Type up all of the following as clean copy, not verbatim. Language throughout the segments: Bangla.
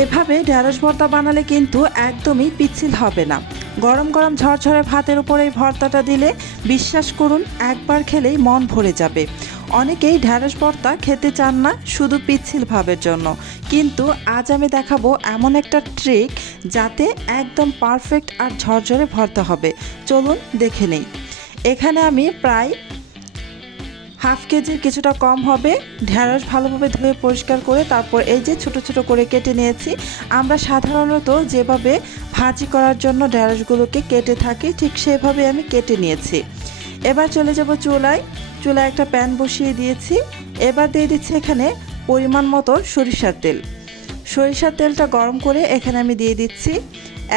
এভাবে ঢেঁড়স ভর্তা বানালে কিন্তু একদমই পিচ্ছিল হবে না। গরম গরম ঝরঝরে ভাতের উপর এই ভর্তাটা দিলে বিশ্বাস করুন একবার খেলেই মন ভরে যাবে। অনেকেই ঢেঁড়স ভর্তা খেতে চান না শুধু পিচ্ছিল ভাবের জন্য, কিন্তু আজ আমি দেখাবো এমন একটা ট্রিক যাতে একদম পারফেক্ট আর ঝরঝরে ভর্তা হবে। চলুন দেখে নেই। এখানে আমি প্রায় হাফ কেজির কিছুটা কম হবে ঢেঁড়স ভালোভাবে ধুয়ে পরিষ্কার করে তারপর এই যে ছোট ছোট করে কেটে নিয়েছি। আমরা সাধারণত যেভাবে ভাজি করার জন্য ঢেঁড়সগুলোকে কেটে থাকি ঠিক সেভাবে আমি কেটে নিয়েছি। এবার চলে যাব চুলায় একটা প্যান বসিয়ে দিয়েছি। এবার দিয়ে দিচ্ছি এখানে পরিমাণ মতো সরিষার তেলটা গরম করে এখানে আমি দিয়ে দিচ্ছি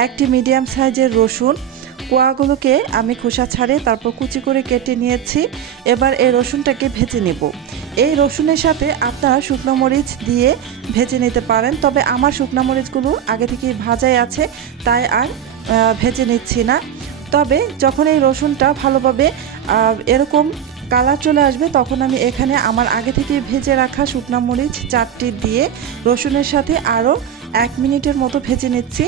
একটি মিডিয়াম সাইজের রসুন। কোয়াগুলোকে আমি খোসা ছাড়িয়ে তারপর কুচি করে কেটে নিয়েছি। এবার এই রসুনটাকে ভেজে নেব। এই রসুনের সাথে আপনারা শুকনো মরিচ দিয়ে ভেজে নিতে পারেন, তবে আমার শুকনো মরিচগুলো আগে থেকেই ভাজাই আছে তাই আর ভেজে নিচ্ছি না। তবে যখন এই রসুনটা ভালোভাবে এরকম কালার চলে আসবে তখন আমি এখানে আমার আগে থেকে ভেজে রাখা শুকনো মরিচ 4টি দিয়ে রসুনের সাথে আরও 1 মিনিটের মতো ভেজে নিচ্ছি।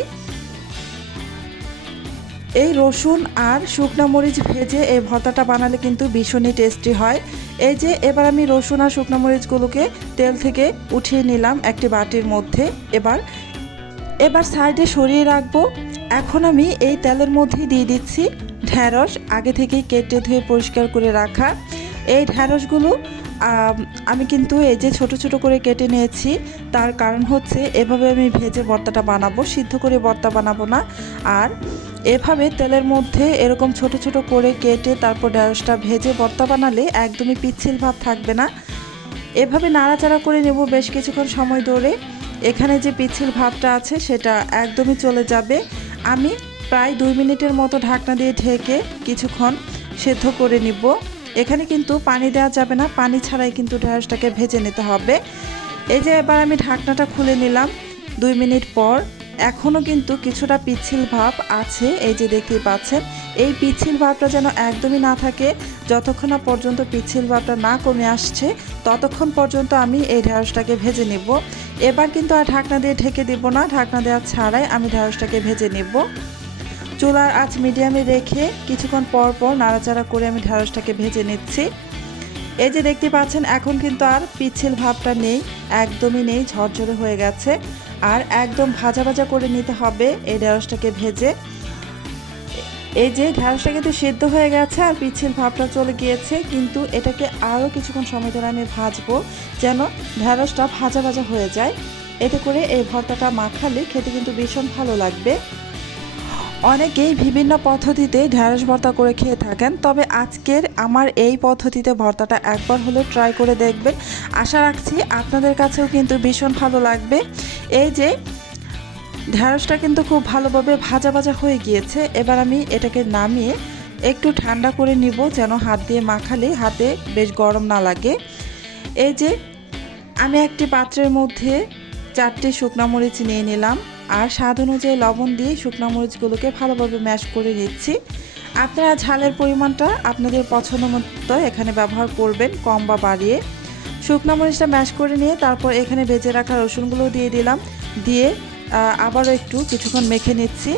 এই রসুন আর শুকনো মরিচ ভেজে এই ভর্তাটা বানালে কিন্তু ভীষণই টেস্টি হয়। এই যে এবার আমি রসুন আর শুকনো মরিচগুলোকে তেল থেকে উঠিয়ে নিলাম একটি বাটির মধ্যে। এবার সাইডে সরিয়ে রাখবো। এখন আমি এই তেলের মধ্যেই দিয়ে দিচ্ছি ঢেঁড়স আগে থেকেই কেটে ধুয়ে পরিষ্কার করে রাখা। এই ঢেঁড়সগুলো আমি কিন্তু এই যে ছোট ছোট করে কেটে নিয়েছি, তার কারণ হচ্ছে এভাবে আমি ভেজে ভর্তাটা বানাবো, সিদ্ধ করে ভর্তা বানাবো না। আর এভাবে তেলের মধ্যে এরকম ছোট ছোট করে কেটে তারপর ঢেঁড়সটা ভেজে ভর্তা বানালে একদমই পিচ্ছিল ভাব থাকবে না। এভাবে নাড়াচাড়া করে নেব বেশ কিছুক্ষণ সময় ধরে। এখানে যে পিচ্ছিল ভাবটা আছে সেটা একদমই চলে যাবে। আমি প্রায় 2 মিনিটের মতো ঢাকনা দিয়ে ঢেকে কিছুক্ষণ সেদ্ধ করে নিব। এখানে কিন্তু পানি দেওয়া যাবে না, পানি ছাড়াই কিন্তু ঢেঁড়সটাকে ভেজে নিতে হবে। এই যে এবার আমি ঢাকনাটা খুলে নিলাম 2 মিনিট পর। এখনও কিন্তু কিছুটা পিচ্ছিল ভাব আছে, এই যে দেখতেই পাচ্ছেন। এই পিচ্ছিল ভাবটা যেন একদমই না থাকে। যতক্ষণ না পর্যন্ত পিচ্ছিল ভাবটা না কমে আসছে ততক্ষণ পর্যন্ত আমি এই ঢেঁড়সটাকে ভেজে নেব। এবার কিন্তু আর ঢাকনা দিয়ে ঢেকে দেব না, ঢাকনা দেওয়া ছাড়াই আমি ঢেঁড়সটাকে ভেজে নেব। চুলার আঁচ মিডিয়ামে রেখে কিছুক্ষণ পর পর নাড়াচাড়া করে আমি ঢেঁড়সটাকে ভেজে নিচ্ছি। এই যে দেখতে পাচ্ছেন এখন কিন্তু আর পিচ্ছিল ভাবটা নেই, একদমই নেই, ঝরঝরে হয়ে গেছে। আর একদম ভাজা ভাজা করে নিতে হবে এই ঢেঁড়সটাকে ভেজে। এই যে ঢেঁড়সটা কিন্তু সিদ্ধ হয়ে গেছে আর পিচ্ছিল ভাবটা চলে গিয়েছে, কিন্তু এটাকে আরও কিছুক্ষণ সময় ধরে আমি ভাজবো যেন ঢেঁড়সটা ভাজা ভাজা হয়ে যায়। এতে করে এই ভর্তাটা মাখালে খেতে কিন্তু ভীষণ ভালো লাগবে। অনেকেই বিভিন্ন পদ্ধতিতে ঢেঁড়স ভর্তা করে খেয়ে থাকেন, তবে আজকের আমার এই পদ্ধতিতে ভর্তাটা একবার হলেও ট্রাই করে দেখবেন। আশা রাখছি আপনাদের কাছেও কিন্তু ভীষণ ভালো লাগবে। এই যে ঢেঁড়সটা কিন্তু খুব ভালোভাবে ভাজা ভাজা হয়ে গিয়েছে। এবার আমি এটাকে নামিয়ে একটু ঠান্ডা করে নিব যেন হাত দিয়ে মাখালে হাতে বেশ গরম না লাগে। এই যে আমি একটি পাত্রের মধ্যে 4টি শুকনো মরিচ নিয়ে নিলাম আর স্বাদ অনুযায়ী লবণ দিয়ে শুকনো মরিচগুলোকে ভালোভাবে ম্যাশ করে নিচ্ছি। আপনারা ঝালের পরিমাণটা আপনাদের পছন্দ মতো এখানে ব্যবহার করবেন, কম বা বাড়িয়ে। শুকনো মরিচটা ম্যাশ করে নিয়ে তারপর এখানে ভেজে রাখা রসুনগুলো দিয়ে দিলাম, দিয়ে আবারও একটু কিছুক্ষণ মেখে নিচ্ছি।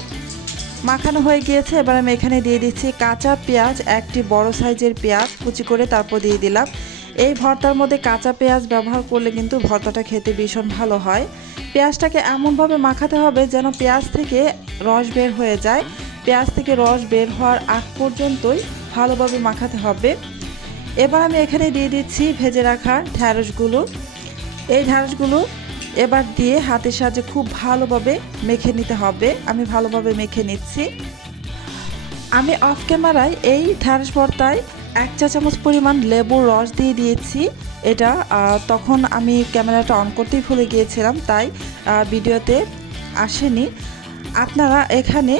মাখানো হয়ে গিয়েছে। এবার আমি এখানে দিয়ে দিচ্ছি কাঁচা পেঁয়াজ, একটি বড় সাইজের পেঁয়াজ কুচি করে তারপর দিয়ে দিলাম। এই ভর্তার মধ্যে কাঁচা পেঁয়াজ ব্যবহার করলে কিন্তু ভর্তাটা খেতে ভীষণ ভালো হয়। পেঁয়াজটাকে এমনভাবে মাখাতে হবে যেন পেঁয়াজ থেকে রস বের হয়ে যায়। পেঁয়াজ থেকে রস বের হওয়ার আগ পর্যন্তই ভালোভাবে মাখাতে হবে। এবার আমি এখানে দিয়ে দিচ্ছি ভেজে রাখা ঢেঁড়সগুলো। এই ঢেঁড়সগুলো এবার দিয়ে হাতের সাহায্যে খুব ভালোভাবে মেখে নিতে হবে। আমি ভালোভাবে মেখে নিচ্ছি। আমি অফ ক্যামেরায় এই ঢেঁড়স ভর্তায় 1 চা চামচ পরিমাণ লেবুর রস দিয়ে দিয়েছি। এটা তখন আমি ক্যামেরাটা অন করতেই ভুলে গিয়েছিলাম, তাই ভিডিওতে আসেনি। আপনারা এখানে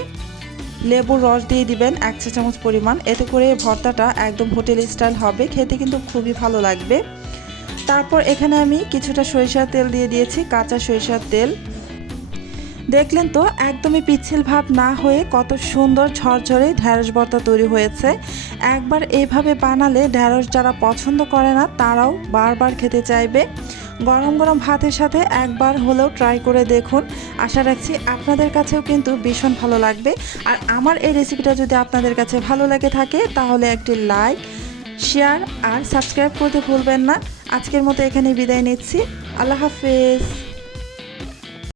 লেবুর রস দিয়ে দিবেন 1 চা চামচ পরিমাণ। এতে করে ভর্তাটা একদম হোটেল স্টাইল হবে, খেতে কিন্তু খুবই ভালো লাগবে। তারপর এখানে আমি কিছুটা সরিষার তেল দিয়ে দিয়েছি, কাঁচা সরিষার তেল। দেখলেন তো একদমই পিচ্ছিল ভাব না হয়ে কত সুন্দর ঝরঝরে ঢেঁড়স ভর্তা তৈরি হয়েছে। একবার এইভাবে বানালে ঢেঁড়স যারা পছন্দ করে না তারাও বারবার খেতে চাইবে। গরম গরম ভাতের সাথে একবার হলেও ট্রাই করে দেখুন। আশা রাখছি আপনাদের কাছেও কিন্তু ভীষণ ভালো লাগবে। আর আমার এই রেসিপিটা যদি আপনাদের কাছে ভালো লেগে থাকে তাহলে একটি লাইক, শেয়ার আর সাবস্ক্রাইব করতে ভুলবেন না। আজকের মতো এখানে বিদায় নিচ্ছি। আল্লাহ হাফেজ।